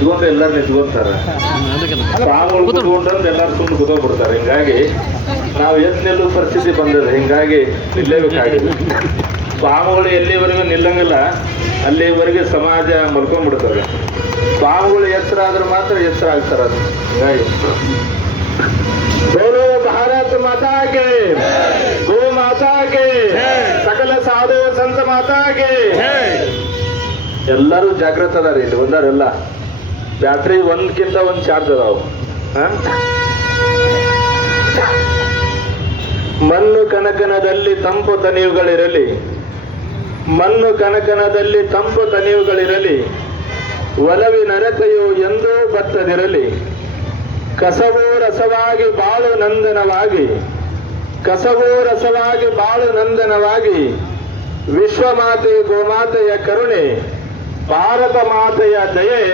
ನಿಂತ್ಕೊಂಡ್ರೆ ಎಲ್ಲಾರು ನಿಂತ್ಕೊಂತಾರೆ ನಾವು ಕುತ್ಕೊಂಡ್ರೆ ಎಲ್ಲರೂ ಸುಮ್ಮನೆ ಕುತ್ಕೊಂಡ್ಬಿಡ್ತಾರೆ. ಹಿಂಗಾಗಿ ನಾವು ಎತ್ ನಿಲ್ಲೋ ಪರಿಸ್ಥಿತಿ ಬಂದದ. ಹಿಂಗಾಗಿ ನಿಲ್ಲೇಬೇಕಾಗಿದೆ. ಸ್ವಾಮಿಗಳು ಎಲ್ಲಿವರೆಗೂ ನಿಲ್ಲಂಗಿಲ್ಲ ಅಲ್ಲಿವರೆಗೆ ಸಮಾಜ ಮಲ್ಕೊಂಡ್ಬಿಡ್ತಾರೆ ಸ್ವಾಮಿಗಳು ಎತ್ತರ ಆದ್ರೆ ಮಾತ್ರ ಎತ್ತರ ಆಗ್ತಾರೆ ಅದು. ಹಿಂಗಾಗಿ ಬೋಲೋ ಭಾರತ್ ಮಾತಾಗೆ ಗೋ ಮಾತಾಗೆ ಸಕಲ ಸಾಧು ಸಂತ ಮಾತಾಗೆ. ಎಲ್ಲರೂ ಜಾಗೃತ ಅದಾರ ಇಲ್ಲಿ ಬಂದಾರೆಲ್ಲ ಬ್ಯಾಟ್ರಿ ಒಂದ್ಕಿಂತ ಒಂದು ಚಾರ್ಜ್ ಅದಾವ? ಮಣ್ಣು ಕನಕನದಲ್ಲಿ ತಂಪು ತನಿಯುಗಳಿರಲಿ ಮಣ್ಣು ಕನಕನದಲ್ಲಿ ತಂಪು ತನಿಯುಗಳಿರಲಿ ಒಲವಿನರತೆಯು ಎಂದೂ ಬತ್ತದಿರಲಿ. ಕಸವೂ ರಸವಾಗಿ ಬಾಳು ನಂದನವಾಗಿ. ಕಸವೂ ರಸವಾಗಿ ಬಾಳು ನಂದನವಾಗಿ. ವಿಶ್ವಮಾತೆ ಗೋಮಾತೆಯ ಕರುಣೆ, ಭಾರತ ಮಾತೆಯ ದಯೆ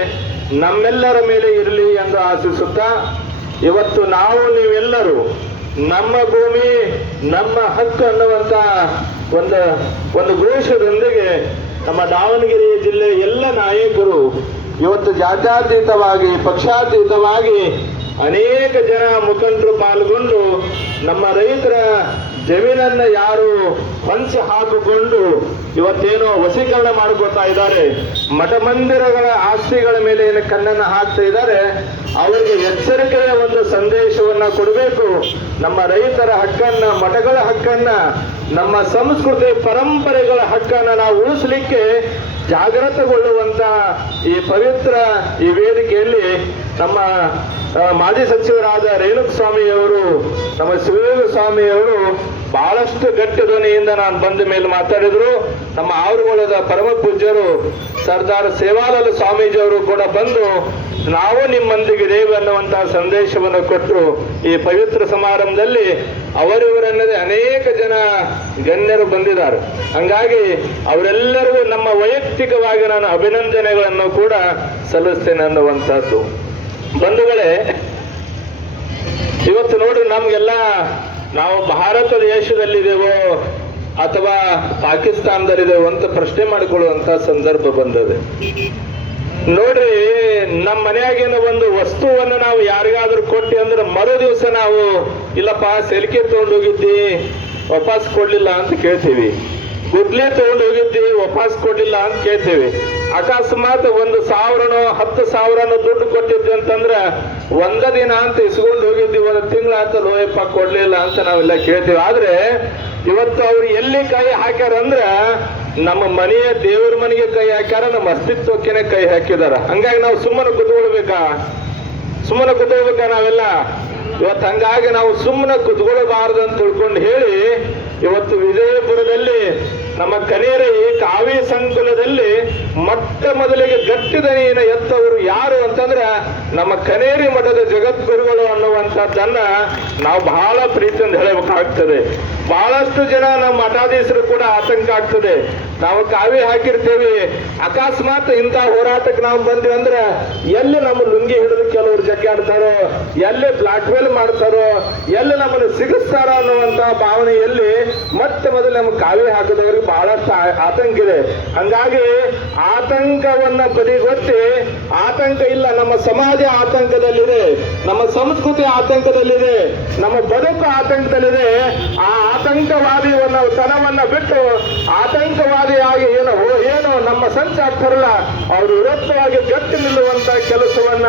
ನಮ್ಮೆಲ್ಲರ ಮೇಲೆ ಇರಲಿ ಎಂದು ಆಶಿಸುತ್ತಾ, ಇವತ್ತು ನಾವು ನೀವೆಲ್ಲರೂ ನಮ್ಮ ಭೂಮಿ, ನಮ್ಮ ಹಕ್ಕು ಅನ್ನುವಂತ ಒಂದು ಒಂದು ಘೋಷದೊಂದಿಗೆ ನಮ್ಮ ದಾವಣಗೆರೆ ಜಿಲ್ಲೆಯ ಎಲ್ಲ ನಾಯಕರು ಇವತ್ತು ಜಾತ್ಯಾತೀತವಾಗಿ, ಪಕ್ಷಾತೀತವಾಗಿ ಅನೇಕ ಜನ ಮುಖಂಡರು ಪಾಲ್ಗೊಂಡು ನಮ್ಮ ರೈತರ ಜಮೀನನ್ನ ಯಾರು ಹಂಚಿ ಹಾಕಿಕೊಂಡು ಇವತ್ತೇನೋ ವಶೀಕರಣ ಮಾಡ್ಕೊತಾ ಇದ್ದಾರೆ. ಮಠ ಮಂದಿರಗಳ ಆಸ್ತಿಗಳ ಮೇಲೆ ಏನು ಕಣ್ಣನ್ನ ಹಾಕ್ತಾ ಇದ್ದಾರೆ. ಅವರಿಗೆ ಎಚ್ಚರಿಕೆಯ ಒಂದು ಸಂದೇಶವನ್ನ ಕೊಡಬೇಕು. ನಮ್ಮ ರೈತರ ಹಕ್ಕನ್ನ, ಮಠಗಳ ಹಕ್ಕನ್ನ, ನಮ್ಮ ಸಂಸ್ಕೃತಿ ಪರಂಪರೆಗಳ ಹಕ್ಕನ್ನ ನಾವು ಉಳಿಸ್ಲಿಕ್ಕೆ ಜಾಗೃತಗೊಳ್ಳುವಂತ ಈ ಪವಿತ್ರ ಈ ವೇದಿಕೆಯಲ್ಲಿ ನಮ್ಮ ಮಾಜಿ ಸಚಿವರಾದ ರೇಣುಕ ಸ್ವಾಮಿಯವರು ನಮ್ಮ ಶಿವಯೋಗ ಸ್ವಾಮಿಯವರು ಬಹಳಷ್ಟು ಗಟ್ಟಿ ಧ್ವನಿಯಿಂದ ನಾನು ಬಂದ ಮೇಲೆ ಮಾತಾಡಿದ್ರು. ನಮ್ಮ ಆವರುಗಳದ ಪರಮ ಪೂಜ್ಯರು ಸರ್ದಾರ್ ಸೇವಾಲಾಲ್ ಸ್ವಾಮೀಜಿಯವರು ಕೂಡ ಬಂದು ನಾವು ನಿಮ್ಮೊಂದಿಗೆ ದೇವಿ ಅನ್ನುವಂತಹ ಸಂದೇಶವನ್ನು ಕೊಟ್ಟು ಈ ಪವಿತ್ರ ಸಮಾರಂಭದಲ್ಲಿ ಅವರಿವರನ್ನದೇ ಅನೇಕ ಜನ ಗಣ್ಯರು ಬಂದಿದ್ದಾರೆ. ಹಂಗಾಗಿ ಅವರೆಲ್ಲರಿಗೂ ನಮ್ಮ ವೈಯಕ್ತಿಕವಾಗಿ ನಾನು ಅಭಿನಂದನೆಗಳನ್ನು ಕೂಡ ಸಲ್ಲಿಸ್ತೇನೆ ಅನ್ನುವಂಥದ್ದು. ಬಂಧುಗಳೇ, ಇವತ್ತು ನೋಡಿ ನಮ್ಗೆಲ್ಲ ನಾವು ಭಾರತ ದೇಶದಲ್ಲಿದ್ದೇವೋ ಅಥವಾ ಪಾಕಿಸ್ತಾನದಲ್ಲಿದ್ದೇವೋ ಅಂತ ಪ್ರಶ್ನೆ ಮಾಡಿಕೊಳ್ಳುವಂತ ಸಂದರ್ಭ ಬಂದದೆ. ನೋಡ್ರಿ, ನಮ್ಮ ಮನೆಯಾಗಿನ ಒಂದು ವಸ್ತುವನ್ನು ನಾವು ಯಾರಿಗಾದ್ರೂ ಕೊಟ್ಟಿ ಅಂದ್ರೆ ಮರು ದಿವಸ ನಾವು ಇಲ್ಲಪ್ಪ, ಸೆಲ್ಕೆ ತಗೊಂಡು ಹೋಗಿದ್ದಿ, ವಾಪಸ್ ಕೊಡ್ಲಿಲ್ಲ ಅಂತ ಕೇಳ್ತೀವಿ. ಗುಡ್ಲೆ ತಗೊಂಡು ಹೋಗಿದ್ದಿ, ವಾಪಸ್ ಕೊಡ್ಲಿಲ್ಲ ಅಂತ ಕೇಳ್ತೀವಿ. ಅಕಸ್ಮಾತ್ ಒಂದು ಸಾವಿರನೋ, ಹತ್ತು ಸಾವಿರನೋ ದುಡ್ಡು ಕೊಟ್ಟಿದ್ವಿ ಅಂತಂದ್ರೆ, ಒಂದ ದಿನ ಅಂತ ಇಸ್ಕೊಂಡು ಹೋಗಿದ್ವಿ, ಒಂದು ತಿಂಗಳಾತ ಲೋಯಪ್ಪ ಕೊಡ್ಲಿಲ್ಲ ಅಂತ ನಾವೆಲ್ಲ ಕೇಳ್ತೀವಿ. ಆದ್ರೆ, ಇವತ್ತು ಅವ್ರು ಎಲ್ಲಿ ಕೈ ಹಾಕ್ಯಾರ ಅಂದ್ರ, ನಮ್ಮ ಮನೆಯ ದೇವ್ರ ಮನೆಗೆ ಕೈ ಹಾಕ್ಯಾರ, ನಮ್ಮ ಅಸ್ತಿತ್ವಕ್ಕೆನೆ ಕೈ ಹಾಕಿದಾರ. ಹಂಗಾಗಿ ನಾವು ಸುಮ್ಮನೆ ಕುತ್ಕೊಳ್ಬೇಕಾ? ಸುಮ್ಮನೆ ಕುತ್ಕೊಳ್ಬೇಕಾ ನಾವೆಲ್ಲ? ಇವತ್ತು ಹಂಗಾಗಿ ನಾವು ಸುಮ್ಮನೆ ಕುತ್ಕೊಳ್ಬಾರ್ದು ಅಂತ ತಿಳ್ಕೊಂಡು ಹೇಳಿ, ಇವತ್ತು ವಿಜಯಪುರದಲ್ಲಿ ನಮ್ಮ ಕನೇರಿ ಕಾವಿ ಸಂಕುಲದಲ್ಲಿ ಮೊಟ್ಟ ಮೊದಲಿಗೆ ಗಟ್ಟಿ ದನಿಯನ್ನು ಎತ್ತವರು ಯಾರು ಅಂತಂದ್ರೆ ನಮ್ಮ ಕನೇರಿ ಮಠದ ಜಗದ್ಗುರುಗಳು ಅನ್ನುವಂಥದ್ದನ್ನ ನಾವು ಬಹಳ ಪ್ರೀತಿಯಿಂದ ಹೇಳಬೇಕಾಗ್ತದೆ. ಬಹಳಷ್ಟು ಜನ ನಮ್ಮ ಮಠಾಧೀಶರು ಕೂಡ ಆತಂಕ ಆಗ್ತದೆ. ನಾವು ಕಾವಿ ಹಾಕಿರ್ತೇವೆ. ಅಕಸ್ಮಾತ್ ಇಂಥ ಹೋರಾಟಕ್ಕೆ ನಾವು ಬಂದ್ವಿ ಅಂದ್ರೆ ಎಲ್ಲಿ ನಮ್ಮ ಲುಂಗಿ ಹಿಡಿದು ಕೆಲವರು ಜಗ್ಗಾಡ್ತಾರೋ ಎಲ್ಲಿ ಬ್ಲಾಕ್ ಮೇಲ್ ಮಾಡ್ತಾರೋ, ಎಲ್ಲಿ ನಮ್ಮನ್ನು ಸಿಗಿಸ್ತಾರೋ ಅನ್ನುವಂತ ಭಾವನೆಯಲ್ಲಿ ಮತ್ತೆ ಮೊದಲು ನಮ್ಗೆ ಕಾವಿ ಹಾಕಿದವ್ರಿಗೆ ಬಹಳಷ್ಟು ಆತಂಕ ಇದೆ. ಹಂಗಾಗಿ ಆತಂಕವನ್ನ ಬದಿಗೊತ್ತಿ, ಆತಂಕ ಇಲ್ಲ, ನಮ್ಮ ಸಮಾಜ ಆತಂಕದಲ್ಲಿದೆ, ನಮ್ಮ ಸಂಸ್ಕೃತಿ ಆತಂಕದಲ್ಲಿದೆ, ನಮ್ಮ ಬದುಕು ಆತಂಕದಲ್ಲಿದೆ. ಆ ಆತಂಕವಾದಿಯನ್ನ ತನವನ್ನ ಬಿಟ್ಟು ಆತಂಕವಾದಿಯಾಗಿ ಏನು ಏನು ನಮ್ಮ ಸಂಚ ಆಗ್ತಾರಲ್ಲ ಅವರು ವಿರುದ್ಧವಾಗಿ ಗಟ್ಟಿ ನಿಲ್ಲುವಂತ ಕೆಲಸವನ್ನ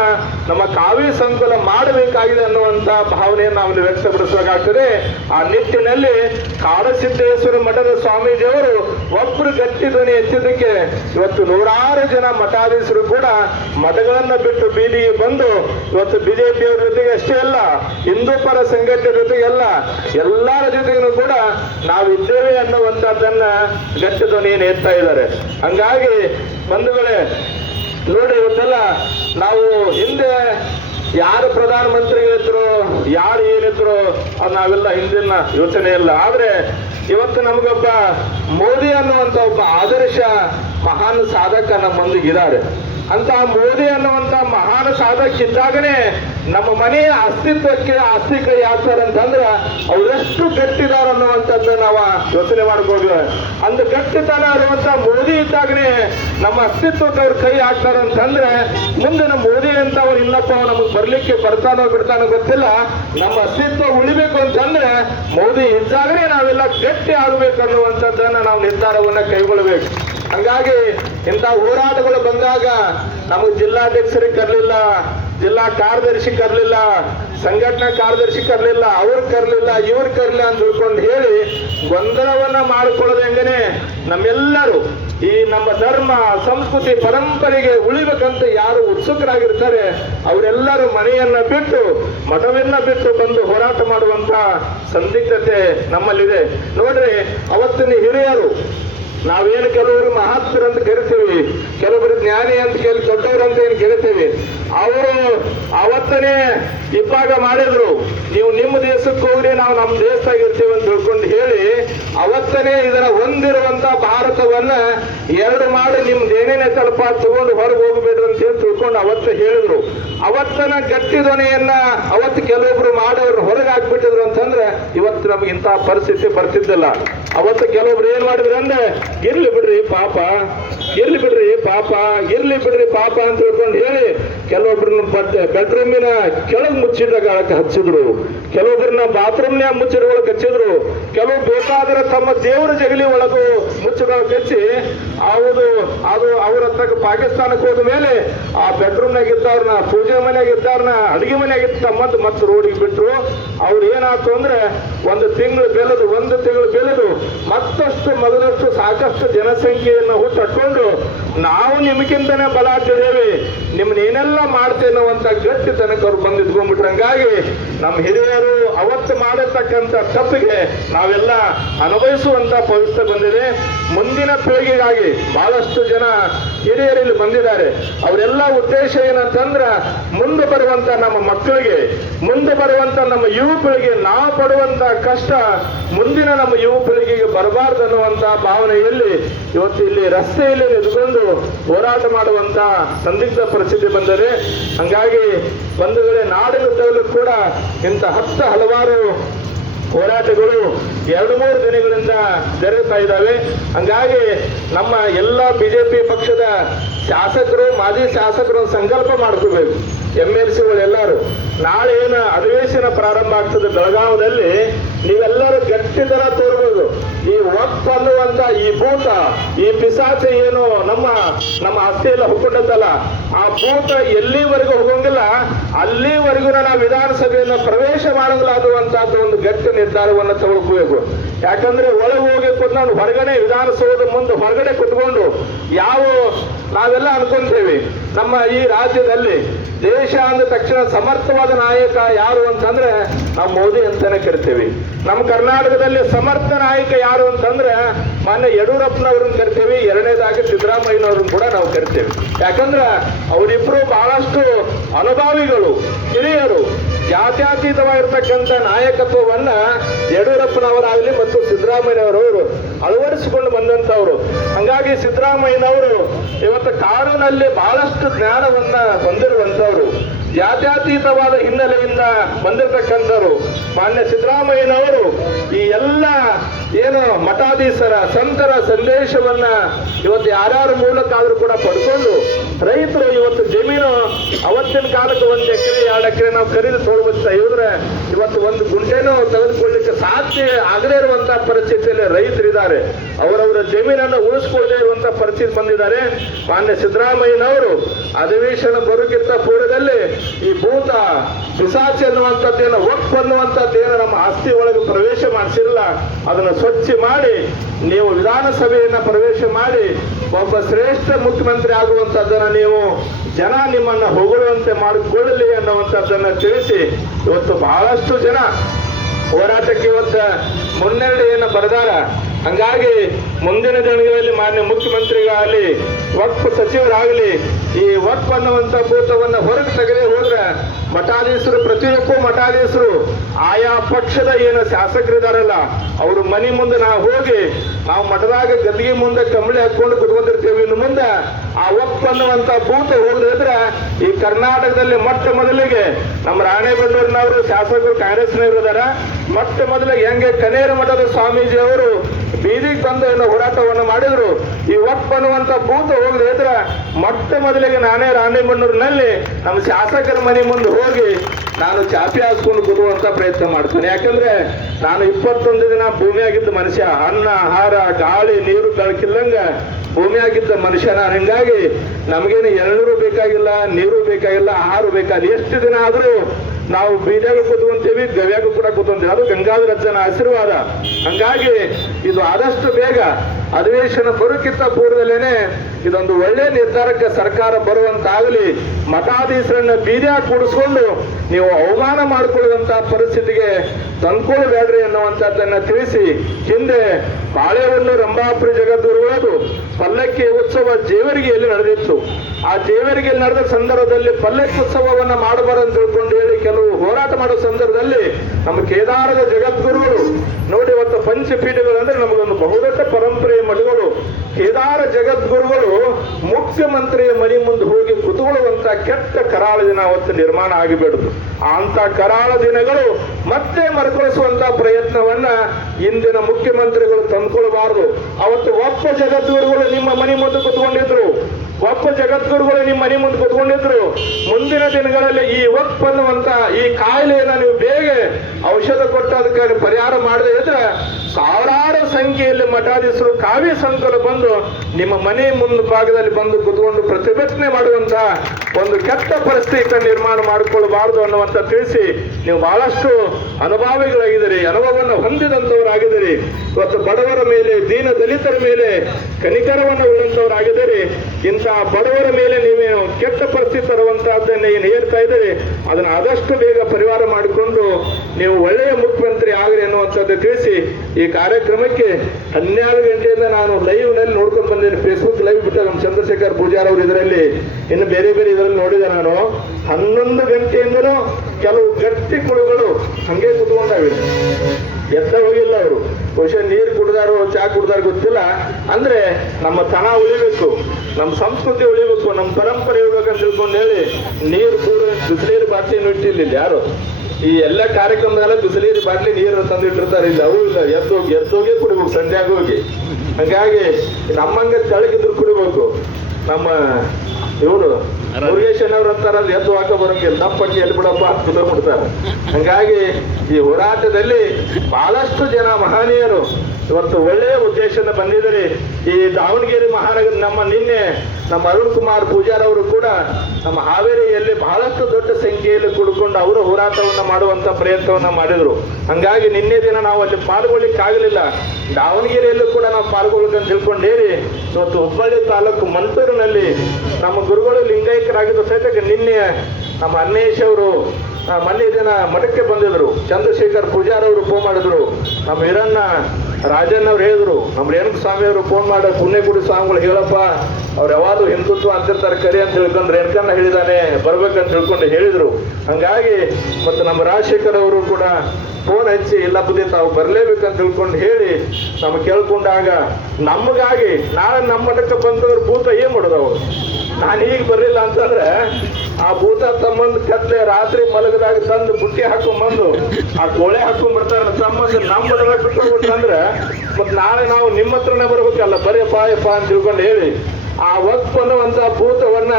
ನಮ್ಮ ಕಾವ್ಯ ಸಂಕುಲ ಮಾಡಬೇಕಾಗಿದೆ ಅನ್ನುವಂತ ಭಾವನೆಯನ್ನು ನಾವು ವ್ಯಕ್ತಪಡಿಸಬೇಕಾಗ್ತದೆ. ಆ ನಿಟ್ಟಿನಲ್ಲಿ ಕಾಡಸಿದ್ದೇಶ್ವರ ಮಠದ ಸ್ವಾಮೀಜಿಯವರು ಒಬ್ಬರು ಗಟ್ಟಿ ಧ್ವನಿ ಎತ್ತಿದ್ದಕ್ಕೆ ಇವತ್ತು ನೂರಾರು ಜನ ಮಠಾಧೀಶರು ಕೂಡ ಮಠಗಳನ್ನ ಬಿಟ್ಟು ಬೀದಿಗೆ ಬಂದು ಇವತ್ತು ಬಿಜೆಪಿಯವರ ಜೊತೆಗೆ ಅಷ್ಟೇ ಅಲ್ಲ, ಹಿಂದೂ ಪರ ಸಂಘಟನೆ ಜೊತೆಗೆ ಅಲ್ಲ, ಎಲ್ಲರ ಜೊತೆಗೂ ಕೂಡ ನಾವಿದ್ದೇವೆ ಅನ್ನುವಂಥದ್ದನ್ನ ಗಟ್ಟಿ ಧ್ವನಿಯನ್ನು ಎತ್ತಾ ಇದ್ದಾರೆ. ಹಂಗಾಗಿ ಬಂಧುಗಳೇ, ನೋಡಿ ಇವತ್ತೆಲ್ಲ ನಾವು ಹಿಂದೆ ಯಾರು ಪ್ರಧಾನಮಂತ್ರಿಗಳಿದ್ರು ಯಾರು ಏನಿದ್ರು ಅದು ನಾವೆಲ್ಲ ಹಿಂದಿನ ಯೋಚನೆ ಇಲ್ಲ. ಆದ್ರೆ ಇವತ್ತು ನಮಗೊಬ್ಬ ಮೋದಿ ಅನ್ನುವಂತ ಒಬ್ಬ ಆದರ್ಶ ಮಹಾನ್ ಸಾಧಕ ನಮ್ಮ ಮುಂದಿಗಿದ್ದಾರೆ ಅಂತ ಮೋದಿ ಅನ್ನುವಂತ ಮಹಾನ್ ಸಾಧಕ ಇದ್ದಾಗನೇ ನಮ್ಮ ಮನೆಯ ಅಸ್ತಿತ್ವಕ್ಕೆ ಆಸ್ತಿ ಕೈ ಅಂತಂದ್ರೆ ಅವರೆಷ್ಟು ಗಟ್ಟಿದಾರ ಅನ್ನುವಂಥದ್ದು ನಾವು ಯೋಚನೆ ಮಾಡ್ಬೋದು. ಅಂದ ಗಟ್ಟಿತನ ಇರುವಂತ ಮೋದಿ ಇದ್ದಾಗನೇ ನಮ್ಮ ಅಸ್ತಿತ್ವಕ್ಕೆ ಅವ್ರು ಕೈ ಹಾಕ್ತಾರಂತಂದ್ರೆ ಮುಂದೆ ನಮ್ಮ ಮೋದಿ ಅಂತ ಅವ್ರು ಇನ್ನಪ್ಪ ನಮಗೆ ಬರ್ಲಿಕ್ಕೆ ಬರ್ತಾನೋ ಬಿಡ್ತಾನೋ ಗೊತ್ತಿಲ್ಲ. ನಮ್ಮ ಅಸ್ತಿತ್ವ ಉಳಿಬೇಕು ಅಂತಂದ್ರೆ ಮೋದಿ ಇದ್ದಾಗನೇ ನಾವೆಲ್ಲ ಗಟ್ಟಿ ಆಗಬೇಕು ಅನ್ನುವಂಥದ್ದನ್ನ ನಾವು ನಿರ್ಧಾರವನ್ನ ಕೈಗೊಳ್ಳಬೇಕು. ಹಂಗಾಗಿ ಇಂಥ ಹೋರಾಟಗಳು ಬಂದಾಗ ನಮಗೆ ಜಿಲ್ಲಾಧ್ಯಕ್ಷರಿಗೆ ಕರಲಿಲ್ಲ, ಜಿಲ್ಲಾ ಕಾರ್ಯದರ್ಶಿ ಕರ್ಲಿಲ್ಲ, ಸಂಘಟನಾ ಕಾರ್ಯದರ್ಶಿ ಕರ್ಲಿಲ್ಲ, ಅವ್ರು ಕರಲಿಲ್ಲ, ಇವ್ರು ಕರ್ಲಿಲ್ಲ ಅಂತ ತಿಳ್ಕೊಂಡು ಹೇಳಿ ಗೊಂದಲವನ್ನ ಮಾಡಿಕೊಳ್ಳೋದು ಹೆಂಗನೆ ನಮ್ಮೆಲ್ಲರೂ ಈ ನಮ್ಮ ಧರ್ಮ, ಸಂಸ್ಕೃತಿ, ಪರಂಪರೆಗೆ ಉಳಿಬೇಕಂತ ಯಾರು ಉತ್ಸುಕರಾಗಿರ್ತಾರೆ ಅವರೆಲ್ಲರೂ ಮನೆಯನ್ನ ಬಿಟ್ಟು ಮಠವನ್ನ ಬಿಟ್ಟು ಬಂದು ಹೋರಾಟ ಮಾಡುವಂತ ಸಂದಿಗ್ಧತೆ ನಮ್ಮಲ್ಲಿದೆ. ನೋಡ್ರಿ, ಅವತ್ತಿನ ಹಿರಿಯರು ನಾವೇನು ಕೆಲವರು ಮಹಾತ್ಮರಂತ ಕರಿತೀವಿ, ಕೆಲವರು ಜ್ಞಾನಿ ಅಂತ ಕೇಳಿ ಅಂತ ಏನು ಕರಿತೀವಿ. ಅವರು ಅವತ್ತನೇ ಇಬ್ಬಾಗ ಮಾಡಿದ್ರು, ನೀವು ನಿಮ್ಮ ದೇಶಕ್ಕೆ ಹೋಗ್ರಿ, ನಾವು ನಮ್ಮ ದೇಶದಾಗ ಇರ್ತೀವಿ ಅಂತ ತಿಳ್ಕೊಂಡು ಹೇಳಿ, ಅವತ್ತನೇ ಇದರ ಹೊಂದಿರುವಂತ ಭಾರತವನ್ನ ಎರಡು ಮಾಡಿ ನಿಮ್ದು ಏನೇನೇ ತಲುಪ ತಗೊಂಡು ಹೊರಗೆ ಹೋಗಬೇಡ್ರಿ ಅಂತ ಹೇಳಿ ತಿಳ್ಕೊಂಡು ಅವತ್ತು ಹೇಳಿದ್ರು. ಅವತ್ತನ ಗಟ್ಟಿ ಧ್ವನಿಯನ್ನ ಅವತ್ತು ಕೆಲವೊಬ್ರು ಮಾಡೋರು ಹೊರಗೆ ಹಾಕ್ಬಿಟ್ಟಿದ್ರು ಅಂತಂದ್ರೆ ಇವತ್ತು ನಮ್ಗೆ ಇಂತಹ ಪರಿಸ್ಥಿತಿ ಬರ್ತಿದ್ದಲ್ಲ. ಅವತ್ತು ಕೆಲವೊಬ್ರು ಏನ್ ಮಾಡಿದ್ರು ಅಂದ್ರೆ, ಇರ್ಲಿ ಬಿಡ್ರಿ ಪಾಪ, ಇರ್ಲಿ ಬಿಡ್ರಿ ಪಾಪ, ಇರ್ಲಿ ಬಿಡ್ರಿ ಪಾಪ ಅಂತ ಹೇಳ್ಕೊಂಡು ಹೇಳಿ, ಕೆಲವೊಬ್ರನ್ನ ಬೆಡ್ರೂಮಿನ ಕೆಳಗ್ ಕಾಲಕ್ಕೆ ಹಚ್ಚಿದ್ರು. ಕೆಲವೊಬ್ರನ್ನ ಬಾತ್ರೂಮ್ನ್ಯಾಗ ಮುಚ್ಚಿಡೊಳಗೆ ಕಚ್ಚಿದ್ರು, ಕೆಲವು ಬೇಕಾದ್ರೆ ತಮ್ಮ ದೇವರ ಜಗಲಿ ಒಳಗು ಮುಚ್ಚುಗಳು ಕಚ್ಚಿ, ಹೌದು, ಅದು ಅವ್ರ ಪಾಕಿಸ್ತಾನಕ್ಕೆ ಹೋದ ಮೇಲೆ ಆ ಬೆಡ್ರೂಮ್ನಾಗ ಇದ್ದವ್ರನ್ನ, ಪೂಜೆ ಮನೆಯಾಗ ಇದ್ದವ್ರನ್ನ, ಅಡಿಗೆ ಮನೆಯಾಗ ಇದ್ದ ಮತ್ತೆ ರೋಡಿಗೆ ಬಿಟ್ರು. ಅವ್ರು ಏನಾಯ್ತು ಅಂದ್ರೆ ಒಂದು ತಿಂಗಳು ಬೆಳೆದು, ಒಂದು ತಿಂಗಳು ಬೆಳೆದು ಮತ್ತಷ್ಟು ಮೊದಲಷ್ಟು ಸಾಕಷ್ಟು ಜನಸಂಖ್ಯೆಯನ್ನು ಹುಟ್ಟಕೊಂಡು ನಾವು ನಿಮಗಿಂತನೇ ಬಲ ಆಗ್ತಿದ್ದೇವೆ ನಿಮ್ಮನ್ನ ಏನೆಲ್ಲ ಮಾಡ್ತೇನೋ ಅಂತ ಗಟ್ಟಿ ತನಕ ಅವ್ರು ಬಂದು ಇದ್ಕೊಂಡ್ಬಿಟ್ರು ಹಂಗಾಗಿ ನಮ್ಮ ಹಿರಿಯರು ಅವತ್ತು ಮಾಡತಕ್ಕಂಥ ತಪ್ಪಿಗೆ ನಾವೆಲ್ಲ ಅನುಭವಿಸುವಂತ ಪವಿತ್ರ ಬಂದಿದೆ. ಮುಂದಿನ ಪೀಳಿಗೆಗಾಗಿ ಬಹಳಷ್ಟು ಜನ ಹಿರಿಯರಲ್ಲಿ ಬಂದಿದ್ದಾರೆ. ಅವರೆಲ್ಲ ಉದ್ದೇಶ ಏನಂತಂದ್ರ ಮುಂದೆ ಬರುವಂತ ನಮ್ಮ ಮಕ್ಕಳಿಗೆ, ಮುಂದೆ ಬರುವಂತ ನಮ್ಮ ಯುವ ಪೀಳಿಗೆ ನಾವು ಪಡುವಂತ ಕಷ್ಟ ಮುಂದಿನ ನಮ್ಮ ಯುವ ಪೀಳಿಗೆಗೆ ಬರಬಾರ್ದು ಅನ್ನುವಂತ ಭಾವನೆಯಲ್ಲಿ ಇವತ್ತು ಇಲ್ಲಿ ರಸ್ತೆಯಲ್ಲಿ ನಿಂತ್ಕೊಂಡು ಹೋರಾಟ ಮಾಡುವಂತ ಸಂದಿಗ್ಧ ಪರಿಸ್ಥಿತಿ ಬಂದರೆ ಹಂಗಾಗಿ ಬಂಧುಗಳೇ ನಾಡಿನುದ್ದಲೂ ಕೂಡ ಇಂಥ ಹತ್ತು ಹಲವಾರು ಹೋರಾಟಗಳು ಎರಡು ಮೂರು ದಿನಗಳಿಂದ ಜರುಗುತ್ತಾ ಇದ್ದಾವೆ. ಹಂಗಾಗಿ ನಮ್ಮ ಎಲ್ಲ ಬಿಜೆಪಿ ಪಕ್ಷದ ಶಾಸಕರು, ಮಾಜಿ ಶಾಸಕರು ಸಂಕಲ್ಪ ಮಾಡ್ಕೋಬೇಕು. ಎಂ ಎಲ್ ಸಿಗಳೆಲ್ಲರೂ ನಾಳೆ ಏನು ಅಧಿವೇಶನ ಪ್ರಾರಂಭ ಆಗ್ತದೆ ಬೆಳಗಾವದಲ್ಲಿ ನೀವೆಲ್ಲರೂ ಗಟ್ಟಿತನ ತೋರ್ಬೋದು. ಈ ವಕ್ಫ್ ಅನ್ನುವಂತ ಈ ಭೂತ, ಈ ಪಿಸಾಚ ಏನು ನಮ್ಮ ನಮ್ಮ ಆಸ್ತಿ ಎಲ್ಲ ಆ ಭೂತ ಎಲ್ಲಿವರೆಗೂ ಹೋಗಂಗಿಲ್ಲ, ಅಲ್ಲಿವರೆಗೂ ನಾವು ವಿಧಾನಸಭೆಯನ್ನು ಪ್ರವೇಶ ಮಾಡಲಾಗುವಂತಹದ್ದು ಒಂದು ಗಟ್ಟಿ ನಿರ್ಧಾರವನ್ನು ತಗೊಳ್ಕೋಬೇಕು ಯಾಕಂದ್ರೆ ಒಳಗೆ ಹೋಗಿ ನಾನು ಹೊರಗಡೆ ವಿಧಾನಸೌಧದ ಮುಂದೆ ಹೊರಗಡೆ ಕುತ್ಕೊಂಡು ಯಾವ ನಾವೆಲ್ಲ ಅನ್ಕೊಂತೇವೆ. ನಮ್ಮ ಈ ರಾಜ್ಯದಲ್ಲಿ ದೇಶ ಅಂದ ತಕ್ಷಣ ಸಮರ್ಥವಾದ ನಾಯಕ ಯಾರು ಅಂತಂದ್ರೆ ನಾವು ಮೋದಿ ಅಂತಾನೆ ಕರಿತೇವೆ. ನಮ್ಮ ಕರ್ನಾಟಕದಲ್ಲಿ ಸಮರ್ಥ ನಾಯಕ ಯಾರು ಅಂತಂದ್ರೆ ಮಾನ್ಯ ಯಡಿಯೂರಪ್ಪನವ್ರನ್ನ ಕರಿತೀವಿ, ಎರಡನೇದಾಗಿ ಸಿದ್ದರಾಮಯ್ಯನವ್ರನ್ನ ಕೂಡ ನಾವು ಕರಿತೇವೆ. ಯಾಕಂದ್ರೆ ಅವರಿಬ್ಬರು ಬಹಳಷ್ಟು ಅನುಭವಿಗಳು, ಹಿರಿಯರು, ಜಾತ್ಯಾತೀತವಾಗಿರ್ತಕ್ಕಂಥ ನಾಯಕತ್ವವನ್ನ ಯಡಿಯೂರಪ್ಪನವರಾಗಲಿ ಮತ್ತು ಸಿದ್ದರಾಮಯ್ಯನವರವರು ಅಳವಡಿಸಿಕೊಂಡು ಬಂದಂತವರು ಹಂಗಾಗಿ ಸಿದ್ದರಾಮಯ್ಯನವರು ಇವತ್ತು ಕಾರಿನಲ್ಲಿ ಬಹಳಷ್ಟು ಜ್ಞಾನವನ್ನ ಹೊಂದಿರುವಂತವರು ಜಾತ್ಯತೀತವಾದ ಹಿನ್ನೆಲೆಯಿಂದ ಬಂದಿರತಕ್ಕಂಥವ್ರು, ಮಾನ್ಯ ಸಿದ್ದರಾಮಯ್ಯನವರು ಈ ಎಲ್ಲ ಏನು ಮಠಾಧೀಶರ ಸಂತರ ಸಂದೇಶವನ್ನ ಇವತ್ತು ಯಾರ್ಯಾರ ಮೂಲಕ ಆದರೂ ಕೂಡ ಪಡ್ಕೊಂಡು ರೈತರು ಇವತ್ತು ಜಮೀನು ಅವತ್ತಿನ ಕಾಲಕ್ಕೆ ಒಂದು ಎಕರೆ, ಎರಡು ಎಕರೆ ನಾವು ಖರೀದಿ ತೊಗೊಳ್ತಾ ಇದ್ರೆ ಇವತ್ತು ಒಂದು ಗುಂಟೆನೂ ತೆಗೆದುಕೊಳ್ಳಿಕ್ಕೆ ಸಾಧ್ಯ ಆಗದೇ ಇರುವಂತಹ ಪರಿಸ್ಥಿತಿಯಲ್ಲಿ ರೈತರಿದ್ದಾರೆ. ಅವರವರ ಜಮೀನನ್ನು ಉಳಿಸ್ಕೊಳ್ಳದೆ ಇರುವಂತಹ ಪರಿಸ್ಥಿತಿ ಬಂದಿದ್ದಾರೆ. ಮಾನ್ಯ ಸಿದ್ದರಾಮಯ್ಯನವರು ಅಧಿವೇಶನ ಬರೋಕ್ಕಿಂತ ಪೂರ್ವದಲ್ಲಿ ಈ ಭೂತ ಪಿಸಾಚಿ ಅನ್ನುವಂಥದ್ದೇನು ಒಪ್ಪು ಏನು ನಮ್ಮ ಆಸ್ತಿ ಒಳಗೆ ಪ್ರವೇಶ ಮಾಡಿಸಿಲ್ಲ ಅದನ್ನು ಸ್ವಚ್ಛ ಮಾಡಿ, ನೀವು ವಿಧಾನಸಭೆಯನ್ನು ಪ್ರವೇಶ ಮಾಡಿ, ಒಬ್ಬ ಶ್ರೇಷ್ಠ ಮುಖ್ಯಮಂತ್ರಿ ಆಗುವಂಥದ್ದನ್ನು ನೀವು ಜನ ನಿಮ್ಮನ್ನು ಹೊಗಳುವಂತೆ ಮಾಡಿಕೊಳ್ಳಲಿ ಅನ್ನುವಂಥದ್ದನ್ನು ತಿಳಿಸಿ, ಇವತ್ತು ಬಹಳಷ್ಟು ಜನ ಹೋರಾಟಕ್ಕೆ ಇವತ್ತ ಮುನ್ನೆರಡೆಯನ್ನು ಬರೆದಾರ. ಹಂಗಾಗಿ ಮುಂದಿನ ದಿನಗಳಲ್ಲಿ ಮಾನ್ಯ ಮುಖ್ಯಮಂತ್ರಿಗಾಗಲಿ ವಕ್ಫ್ ಸಚಿವರಾಗಲಿ, ಈ ವಕ್ಫ್ ಅನ್ನುವಂಥ ಭೂತವನ್ನ ಹೊರಗೆ ತೆಗೆದೇ ಹೋದ್ರೆ ಮಠಾಧೀಶರು, ಪ್ರತಿಯೊಬ್ಬ ಮಠಾಧೀಶರು, ಆಯಾ ಪಕ್ಷದ ಏನು ಶಾಸಕರಿದಾರಲ್ಲ, ಅವರು ಮನೆ ಮುಂದೆ ನಾವು ಹೋಗಿ, ನಾವು ಮಠದಾಗ ಗದ್ದಿಗೆ ಮುಂದೆ ಕಂಬಳಿ ಹಾಕೊಂಡು ಕುತ್ಕೊಂಡಿರ್ತೇವೆ. ಇನ್ನು ಮುಂದೆ ಆ ಒಪ್ಪು ಅನ್ನುವಂತ ಭೂತ ಹೋಗದಿದ್ರೆ ಈ ಕರ್ನಾಟಕದಲ್ಲಿ ಮೊಟ್ಟ ಮೊದಲಿಗೆ ನಮ್ಮ ರಾಣೆಬೆನ್ನೂರಿನವರು ಶಾಸಕರು, ಕಾಂಗ್ರೆಸ್ನವರು ಇದಾರ. ಮೊಟ್ಟ ಮೊದಲಿಗೆ ಹೆಂಗೆ ಕನೇರ ಮಠದ ಸ್ವಾಮೀಜಿ ಅವರು ಬೀದಿಗೆ ಬಂದು ಹೋರಾಟವನ್ನು ಮಾಡಿದ್ರು. ಈ ಒಪ್ಪ ಅನ್ನುವಂತ ಭೂತ ಹೋಗದಿದ್ರೆ ಮೊಟ್ಟ ಮೊದಲಿಗೆ ನಾನೇ ರಾಣೆಬೆನ್ನೂರಿನಲ್ಲಿ ನಮ್ಮ ಶಾಸಕರ ಮನೆ ಮುಂದೆ ಹೋಗಿ ನಾನು ಚಾಪಿ ಹಾಸ್ಕೊಂಡು ಕೂರುವಂತ ಪ್ರಯತ್ನ ಮಾಡ್ತೇನೆ. ಯಾಕಂದ್ರೆ ನಾನು ಇಪ್ಪತ್ತೊಂದು ದಿನ ಭೂಮಿಯಾಗಿದ್ದ ಮನುಷ್ಯ, ಅನ್ನ, ಆಹಾರ, ಗಾಳಿ, ನೀರು ಬೆಳಕಿಲ್ಲಂಗ ಭೂಮಿಯಾಗಿದ್ದ ಮನುಷ್ಯ ನಾನು. ಹಿಂಗಾಗಿ ನಮಗೇನು ಎಳ್ನೀರು ಬೇಕಾಗಿಲ್ಲ, ನೀರು ಬೇಕಾಗಿಲ್ಲ, ಆಹಾರ ಬೇಕಾಗಿಲ್ಲ ಎಷ್ಟು ದಿನ ಆದರೂ ನಾವು ಬೀಜಾಗ ಕೂತ್ಕೊಂತೀವಿ, ಗವ್ಯಾಗ ಕೂಡ ಕೂತ್ಕೊಂತೀವಿ. ಅದು ಗಂಗಾಧರ ಅಜ್ಜನ ಆಶೀರ್ವಾದ. ಹಂಗಾಗಿ ಇದು ಆದಷ್ಟು ಬೇಗ ಅಧಿವೇಶನ ಬರೋಕ್ಕಿಂತ ಪೂರ್ವದಲ್ಲೇನೆ ಇದೊಂದು ಒಳ್ಳೆ ನಿರ್ಧಾರಕ್ಕೆ ಸರ್ಕಾರ ಬರುವಂತಾಗಲಿ, ಮಠಾಧೀಶರನ್ನ ಬೀಜ ಕೂಡಿಸ್ಕೊಂಡು ನೀವು ಅವಮಾನ ಮಾಡಿಕೊಳ್ಳುವಂತ ಪರಿಸ್ಥಿತಿಗೆ ತಂದ್ಕೊಳ್ಬೇಡ್ರಿ ಅನ್ನುವಂಥದ್ದನ್ನ ತಿಳಿಸಿ, ಹಿಂದೆ ಬಾಳೆಹೊನ್ನೂರು, ರಂಭಾಪುರಿ ಜಗದ್ಗುರುಗಳದು ಪಲ್ಲಕ್ಕಿ ಉತ್ಸವ ಜೇವರಿಗೆಯಲ್ಲಿ ನಡೆದಿತ್ತು. ಆ ದೇವರಿಗೆ ನಡೆದ ಸಂದರ್ಭದಲ್ಲಿ ಪಲ್ಲಕ್ಕಿ ಉತ್ಸವವನ್ನ ಮಾಡಬಾರದು ತಿಳ್ಕೊಂಡು ಹೇಳಿ ಕೆಲವು ಹೋರಾಟ ಮಾಡುವ ಸಂದರ್ಭದಲ್ಲಿ ನಮ್ಮ ಕೇದಾರದ ಜಗದ್ಗುರುಗಳು ನೋಡಿ ಇವತ್ತು ಪಂಚಪೀಠಗಳು ಅಂದ್ರೆ ನಮಗೊಂದು ಬಹುದೊಡ್ಡ ಪರಂಪರೆಯ ಮಠಗಳು ಕೇದಾರ ಜಗದ್ಗುರುಗಳು ಮುಖ್ಯಮಂತ್ರಿಯ ಮನೆ ಮುಂದೆ ಹೋಗಿ ಕುತ್ಕೊಳ್ಳುವಂತ ಕೆಟ್ಟ ಕರಾಳ ದಿನ ಅವತ್ತು ನಿರ್ಮಾಣ ಆಗಿಬಿಡುದು. ಅಂತ ಕರಾಳ ದಿನಗಳು ಮತ್ತೆ ಮರುಕಳಿಸುವಂತ ಪ್ರಯತ್ನವನ್ನ ಇಂದಿನ ಮುಖ್ಯಮಂತ್ರಿಗಳು ತಂದ್ಕೊಳ್ಬಾರದು. ಅವತ್ತು ಒಪ್ಪ ಜಗದ್ಗುರುಗಳು ನಿಮ್ಮ ಮನೆ ಮುಂದೆ ಕುತ್ಕೊಂಡಿದ್ರು. ಒಬ್ಬ ಜಗದ್ಗುರುಗಳು ನಿಮ್ಮ ಮನೆ ಮುಂದೆ ಕುತ್ಕೊಂಡಿದ್ರು. ಮುಂದಿನ ದಿನಗಳಲ್ಲಿ ಈ ಒಪ್ಪನ್ನುವಂತ ಈ ಕಾಯಿಲೆಯನ್ನ ನೀವು ಬೇಗ ಔಷಧ ಕೊಟ್ಟು ಅದಕ್ಕೆ ಪರಿಹಾರ ಮಾಡದೆ ಇದ್ರೆ ಸಾವಿರಾರು ಸಂಖ್ಯೆಯಲ್ಲಿ ಮಠಾಧೀಶರು ಕಾವ್ಯ ಸಂಕಲು ಬಂದು ನಿಮ್ಮ ಮನೆ ಮುಂದೆ ಭಾಗದಲ್ಲಿ ಬಂದು ಕುತ್ಕೊಂಡು ಪ್ರತಿಭಟನೆ ಮಾಡುವಂತ ಒಂದು ಕೆಟ್ಟ ಪರಿಸ್ಥಿತಿ ನಿರ್ಮಾಣ ಮಾಡಿಕೊಳ್ಳಬಾರದು ಅನ್ನುವಂತ ತಿಳಿಸಿ ನೀವು ಬಹಳಷ್ಟು ಅನುಭವಿಗಳಾಗಿದ್ದೀರಿ, ಅನುಭವವನ್ನು ಹೊಂದಿದಂತವರಾಗಿದ್ದೀರಿ ಇವತ್ತು ಬಡವರ ಮೇಲೆ, ದೀನ ದಲಿತರ ಮೇಲೆ ಕನಿಕರವನ್ನು ಉಳ್ಳಂತವರಾಗಿದ್ದೀರಿ ಇಂತಹ ಬಡವರ ಮೇಲೆ ನೀವೇನು ಕೆಟ್ಟ ಪರಿಸ್ಥಿತಿ ತರುವಂತಹದ್ದನ್ನು ಏನು ಹೇಳ್ತಾ ಇದ್ದೀರಿ? ಅದನ್ನು ಆದಷ್ಟು ಬೇಗ ಪರಿಹಾರ ಮಾಡಿಕೊಂಡು ನೀವು ಒಳ್ಳೆಯ ಮುಖ್ಯಮಂತ್ರಿ ಆಗ್ರಿ ಅನ್ನುವಂಥದ್ದು ತಿಳಿಸಿ ಈ ಕಾರ್ಯಕ್ರಮಕ್ಕೆ ಹನ್ನೆರಡು ಗಂಟೆಯಿಂದ ನಾನು ಲೈವ್ನಲ್ಲಿ ನೋಡ್ಕೊಂಡು ಬಂದೇನೆ ಫೇಸ್ಬುಕ್ ಲೈವ್ ಬಿಟ್ಟ ನಮ್ಮ ಚಂದ್ರಶೇಖರ್ ಪೂಜಾರ್ ಅವರು ಇದರಲ್ಲಿ. ಇನ್ನು ಬೇರೆ ಬೇರೆ ಇದರಲ್ಲಿ ನೋಡಿದೆ ನಾನು. ಹನ್ನೊಂದು ಗಂಟೆಯಿಂದಲೂ ಕೆಲವು ಗಟ್ಟಿ ಕುಳುಗಳು ಹಂಗೆ ಕುತ್ಕೊಂಡಾವೆ ಎತ್ತ ಹೋಗಿಲ್ಲ ಅವರು. ಬಹುಶಃ ನೀರು ಕುಡ್ದಾರೋ, ಚಾ ಕುಡ್ದಾರ ಗೊತ್ತಿಲ್ಲ. ಅಂದ್ರೆ ನಮ್ಮ ತನ ಉಳಿಬೇಕು. ನಮ್ಮ ಸಂಸ್ಕೃತಿ ಉಳಿಬೇಕು. ನಮ್ಮ ಪರಂಪರೆ ಉಳಿಬೇಕಂತ ತಿಳ್ಕೊಂಡು ಹೇಳಿ ನೀರು ಕೂಡ ಬಿಸಿನೀರು ಬಾಟ್ಲಿನೂ ಇಟ್ಟಿಲ್ಲ ಯಾರು? ಈ ಎಲ್ಲ ಕಾರ್ಯಕ್ರಮದಲ್ಲ ಬಿಸಿಲೀರು ಬಾಟ್ಲಿ ನೀರು ತಂದಿಟ್ಟಿರ್ತಾರೆ. ಇಲ್ಲ ಅವು ಇಲ್ಲ ಎದ್ದೋಗಿ ಎದ್ದೋಗಿ ಕುಡಿಬೇಕು ಸಂಧ್ಯಾಗ ಹೋಗಿ. ಹಾಗಾಗಿ ನಮ್ಮಂಗ ತೆಳಗಿದ್ರು ಕುಡಿಬೇಕು. ನಮ್ಮ ಇವರು ಮುರುಗೇಶನ್ ಅವ್ರು ಅಂತಾರಲ್ಲ, ಎದ್ದು ಹಾಕ ಬರಂಗಿಲ್ಲ ದಪ್ಪಕ್ಕೆ ಎಲ್ಲಿ ಬಿಡಪ್ಪ ಅಂತ ಬಿಡ್ತಾರೆ ಹಂಗಾಗಿ ಈ ಹೋರಾಟದಲ್ಲಿ ಬಹಳಷ್ಟು ಜನ ಮಹನೀಯರು ಇವತ್ತು ಒಳ್ಳೆಯ ಉದ್ದೇಶದಿಂದ ಬಂದಿದ್ದಾರೆ. ಈ ದಾವಣಗೆರೆ ಮಹಾರಾಜ ನಮ್ಮ ನಿನ್ನೆ ನಮ್ಮ ಅರುಣ್ ಕುಮಾರ್ ಪೂಜಾರ್ ಅವರು ಕೂಡ ನಮ್ಮ ಹಾವೇರಿಯಲ್ಲಿ ಬಹಳಷ್ಟು ದೊಡ್ಡ ಸಂಖ್ಯೆಯಲ್ಲಿ ಕುಡ್ಕೊಂಡು ಅವರು ಹೋರಾಟವನ್ನು ಮಾಡುವಂತ ಪ್ರಯತ್ನವನ್ನ ಮಾಡಿದ್ರು. ಹಂಗಾಗಿ ನಿನ್ನೆ ದಿನ ನಾವು ಅಲ್ಲಿ ಪಾಲ್ಗೊಳ್ಳಿಕ್ ಆಗಲಿಲ್ಲ ದಾವಣಗೆರೆಯಲ್ಲೂ ಕೂಡ ನಾವು ಪಾಲ್ಗೊಳ್ಬೇಕಂತ ತಿಳ್ಕೊಂಡು ಹೇಳಿ ಇವತ್ತು ಹುಬ್ಬಳ್ಳಿ ತಾಲೂಕು ಮಂತೂರಿನಲ್ಲಿ ನಮ್ಮ ಗುರುಗಳು ಲಿಂಗೈಕ್ಯರಾಗಿದ್ದು ಸಹಿತ ನಿನ್ನೆ ನಮ್ಮ ಅನ್ನೇಶ್ ಅವರು ಮೊನ್ನೆ ದಿನ ಮಠಕ್ಕೆ ಬಂದಿದ್ರು. ಚಂದ್ರಶೇಖರ್ ಪೂಜಾರ್ ಅವರು ಫೋನ್ ಮಾಡಿದ್ರು. ನಮ್ಮ ಹಿರಣ್ಣ ರಾಜಣ್ಣ ಅವ್ರು ಹೇಳಿದ್ರು, ನಮ್ಮ ರೇಣುಕ ಸ್ವಾಮಿ ಅವರು ಫೋನ್ ಮಾಡ ಪುಣ್ಯಗುಡಿ ಸ್ವಾಮಿಗಳು, ಹೇಳಪ್ಪ. ಅವ್ರು ಯಾವಾಗಲೂ ಹಿಂದುತ್ವ ಅಂತಿರ್ತಾರೆ, ಕರಿ ಅಂತ ತಿಳ್ಕೊಂಡು ರೇಣುಕನ್ನ ಹೇಳಿದಾನೆ, ಬರ್ಬೇಕಂತ ತಿಳ್ಕೊಂಡು ಹೇಳಿದ್ರು. ಹಂಗಾಗಿ ಮತ್ತು ನಮ್ಮ ರಾಜಶೇಖರ್ ಅವರು ಕೂಡ ಫೋನ್ ಹಚ್ಚಿ, ಇಲ್ಲ ಬುದ್ಧಿ, ತಾವು ಬರಲೇಬೇಕಂತ ತಿಳ್ಕೊಂಡು ಹೇಳಿ, ನಮ್ಗೆ ಕೇಳ್ಕೊಂಡಾಗ ನಮಗಾಗಿ ನಾಳೆ ನಮ್ಮ ಮಠಕ್ಕೆ ಬಂದವ್ರು ಭೂತ ಏನ್ ಮಾಡೋದು ಅವರು? ನಾನು ಈಗ ಬರಲಿಲ್ಲ ಅಂತಂದ್ರೆ ಆ ಭೂತ ತಮ್ಮಂದು ಕತ್ಲೆ ರಾತ್ರಿ ಮಲಗದಾಗ ತಂದು ಬುಟ್ಟಿ ಹಾಕೊಂಡ್ಬಂದು ಆ ಕೋಳೆ ಹಾಕೊಂಡ್ ಬರ್ತಾರೆ ತಮ್ಮಂದು, ನಮ್ಮ ಮಠದಾಗ ಬಿಟ್ಟಂದ್ರೆ ಮತ್ ನಾಳೆ ನಾವು ನಿಮ್ಮ ಹತ್ರನೇ ಬರ್ಬೇಕಲ್ಲ, ಬರೀ ಪಾಯಪ್ಪ ಅಂತ ತಿಳ್ಕೊಂಡು ಹೇಳಿ ಆ ಒಪ್ಪು ಅನ್ನುವಂಥ ಭೂತವನ್ನ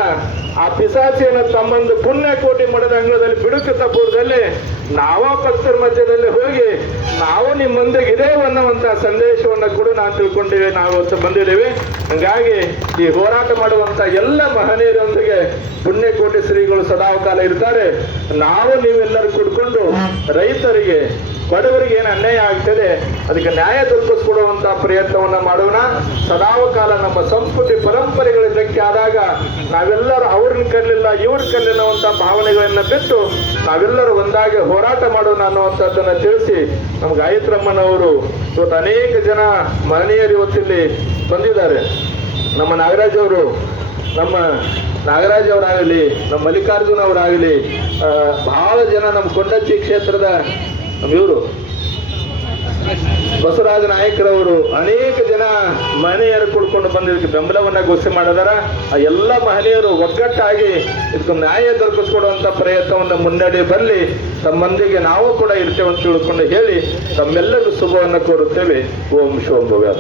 ಆ ಪಿಸಾಚಿಯನ್ನು ತಮ್ಮಂದು ಪುಣ್ಯಕೋಟಿ ಮಠದ ಅಂಗಳದಲ್ಲಿ ಬಿಡುಕು ತಪ್ಪೂರದಲ್ಲಿ ನಾವ ಭಕ್ತರ ಮಧ್ಯದಲ್ಲಿ ಹೋಗಿ ನಾವು ನಿಮ್ಮ ಮುಂದೆ ಇದೇ ಅನ್ನುವಂತ ಸಂದೇಶವನ್ನ ಕೂಡ ನಾವು ತಿಳ್ಕೊಂಡಿವೆ, ನಾವು ಬಂದಿದ್ದೇವೆ. ಹಂಗಾಗಿ ಈ ಹೋರಾಟ ಮಾಡುವಂತ ಎಲ್ಲ ಮಹನೀಯರೊಂದಿಗೆ ಪುಣ್ಯಕೋಟಿ ಶ್ರೀಗಳು ಸದಾಕಾಲ ಇರ್ತಾರೆ. ನಾವು ನೀವೆಲ್ಲರೂ ಕುಡ್ಕೊಂಡು ರೈತರಿಗೆ ಬಡವರಿಗೆ ಏನು ಅನ್ಯಾಯ ಆಗ್ತದೆ, ಅದಕ್ಕೆ ನ್ಯಾಯ ದೊರಕಿಸ್ಕೊಡುವಂತ ಪ್ರಯತ್ನವನ್ನ ಮಾಡೋಣ. ಸದಾವಕಾಲ ನಮ್ಮ ಸಂಸ್ಕೃತಿ ಪರಂಪರೆಗಳು ಧಕ್ಕೆ ಆದಾಗ ನಾವೆಲ್ಲರೂ ಅವ್ರನ್ನ ಕರಲಿಲ್ಲ, ಇವ್ರ ಕಲಿಲ್ಲ ಅಂತ ಭಾವನೆಗಳನ್ನ ಬಿಟ್ಟು ನಾವೆಲ್ಲರೂ ಒಂದಾಗಿ ಹೋರಾಟ ಮಾಡೋಣ ಅನ್ನುವಂಥದ್ದನ್ನು ತಿಳಿಸಿ ನಮ್ಮ ಗಾಯತ್ರಮ್ಮನವರು ಇವತ್ತು ಅನೇಕ ಜನ ಮಹನೀಯರು ಇವತ್ತಿಲ್ಲಿ ಬಂದಿದ್ದಾರೆ. ನಮ್ಮ ನಾಗರಾಜ್ ಅವರು, ನಮ್ಮ ನಾಗರಾಜ್ ಅವರಾಗಲಿ, ನಮ್ಮ ಮಲ್ಲಿಕಾರ್ಜುನ್ ಅವರಾಗಲಿ ಬಹಳ ಜನ ನಮ್ಮ ಕೊಂಡಚ್ಚಿ ಕ್ಷೇತ್ರದ ಇವರು ಬಸವರಾಜ ನಾಯಕರವರು ಅನೇಕ ಜನ ಮಹನೀಯರು ಕೂಡ್ಕೊಂಡು ಬಂದು ಇದಕ್ಕೆ ಬೆಂಬಲವನ್ನ ಘೋಷಣೆ ಮಾಡಿದಾರ. ಆ ಎಲ್ಲ ಮಹನೀಯರು ಒಗ್ಗಟ್ಟಾಗಿ ಇದಕ್ಕೆ ನ್ಯಾಯ ದೊರಕಿಸ್ಕೊಡುವಂತ ಪ್ರಯತ್ನವನ್ನು ಮುನ್ನಡೆ ಬರಲಿ ತಮ್ಮೊಂದಿಗೆ ನಾವು ಕೂಡ ಇರ್ತೇವೆ ಅಂತ ತಿಳ್ಕೊಂಡು ಹೇಳಿ ತಮ್ಮೆಲ್ಲರಿಗೂ ಶುಭವನ್ನು ಕೋರುತ್ತೇವೆ. ಓಂ ಶೋಭವ್ಯ